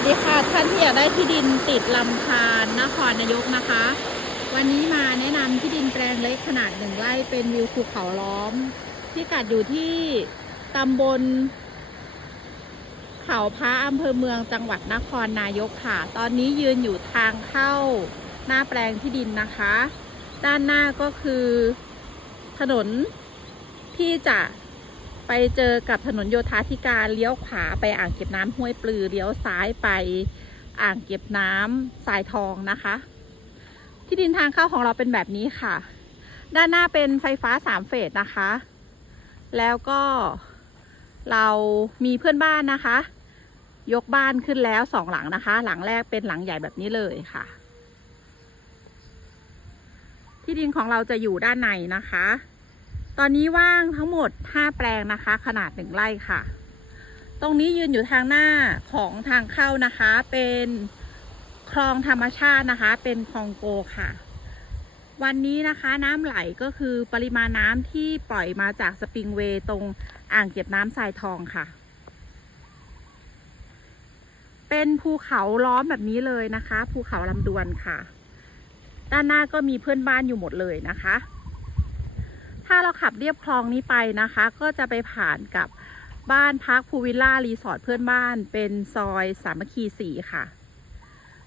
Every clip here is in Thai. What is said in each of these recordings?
วัสดีค่ะ ท่านที่อยากได้ที่ดินติดลำธารนครนายกนะคะ วันนี้มาแนะนำที่ดินแปลงเล็กขนาดหนึ่งไร่เป็นวิวภูเขาล้อม ที่กัดอยู่ที่ตำบล เขาพระอำเภอเมืองจังหวัดนครนายกค่ะ ตอนนี้ยืนอยู่ทางเข้าหน้าแปลงที่ดินนะคะ ด้านหน้าก็คือถนนที่จะ ไปเจอกับถนนโยธาธิการเลี้ยวขวาไปอ่างเก็บน้ำห้วยปลือเลี้ยวซ้ายไปอ่างเก็บน้ำสายทองนะคะ ที่ดินทางเข้าของเราเป็นแบบนี้ค่ะ ด้านหน้าเป็นไฟฟ้าสามเฟสนะคะ แล้วก็เรามีเพื่อนบ้านนะคะ ยกบ้านขึ้นแล้วสองหลังนะคะ หลังแรกเป็นหลังใหญ่แบบนี้เลยค่ะ ที่ดินของเราจะอยู่ด้านในนะคะ ตอนนี้ว่างทั้งหมด 5 แปลงนะคะ ขนาดหนึ่งไร่ค่ะ ตรงนี้ยืนอยู่ทางหน้าของทางเข้านะคะ เป็นคลองธรรมชาตินะคะ เป็นคลองโกค่ะ วันนี้นะคะน้ำไหลก็คือปริมาณน้ำที่ปล่อยมาจากสปริงเวย์ตรงอ่างเก็บน้ำทรายทองค่ะ เป็นภูเขาล้อมแบบนี้เลยนะคะ ภูเขาลำดวนค่ะ ด้านหน้าก็มีเพื่อนบ้านอยู่หมดเลยนะคะ ถ้าเราขับเรียบคลองนี้ไปนะคะ ก็จะไปผ่านกับบ้านพักภูวิลล่ารีสอร์ทเพื่อนบ้านเป็นซอยสามัคคีสี่ค่ะ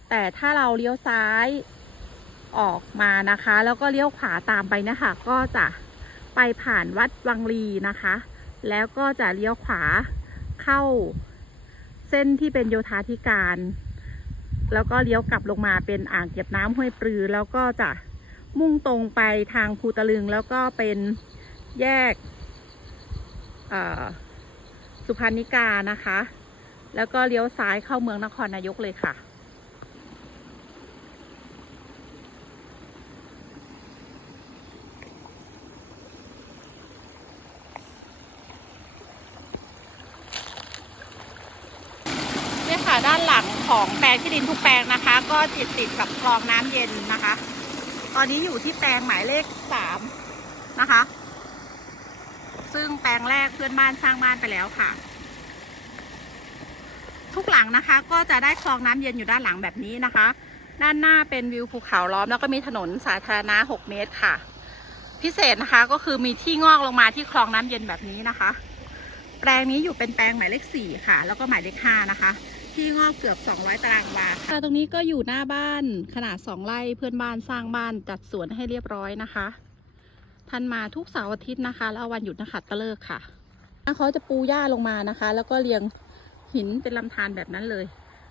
แต่ถ้าเราเลี้ยวซ้ายออกมานะคะ แล้วก็เลี้ยวขวาตามไปนะคะ ก็จะไปผ่านวัดวังลีนะคะ แล้วก็จะเลี้ยวขวาเข้าเส้นที่เป็นโยธาธิการ แล้วก็เลี้ยวกลับลงมาเป็นอ่างเก็บน้ำห้วยปลือ แล้วก็จะ มุ่งตรงไปทางภูตะลึง แล้วก็เป็นแยกสุพรรณิกานะคะ แล้วก็เลี้ยวซ้ายเข้าเมืองนครนายกเลยค่ะ เนี่ยค่ะด้านหลังของแปลงที่ดินทุกแปลงนะคะ ก็ติดติดกับคลองน้ำเย็นนะคะ ตอนนี้อยู่ที่แปลงหมายเลขสามนะคะ ซึ่งแปลงแรกเพื่อนบ้านสร้างบ้านไปแล้วค่ะ ทุกหลังนะคะ ก็จะได้คลองน้ำเย็นอยู่ด้านหลังแบบนี้นะคะ ด้านหน้าเป็นวิวภูเขาล้อมแล้วก็มีถนนสาธารณะ 6 เมตรค่ะ พิเศษนะคะก็คือมีที่งอกลงมาที่คลองน้ำเย็นแบบนี้นะคะ แปลงนี้อยู่เป็นแปลงหมายเลขสี่ค่ะ แล้วก็หมายเลขห้านะคะ ที่งอกเกือบ 200 ตารางวาค่ะตรงนี้ก็อยู่หน้าบ้านขนาด 2 ไร่เพื่อนบ้านสร้างบ้านจัดสวนให้เรียบร้อยนะคะท่านมาทุกเสาร์อาทิตย์นะคะ แล้ววันหยุดนะคะตะเลิกค่ะเขาจะปูหญ้าลงมานะคะ แล้วก็เรียงหินเป็นลำธารแบบนั้นเลย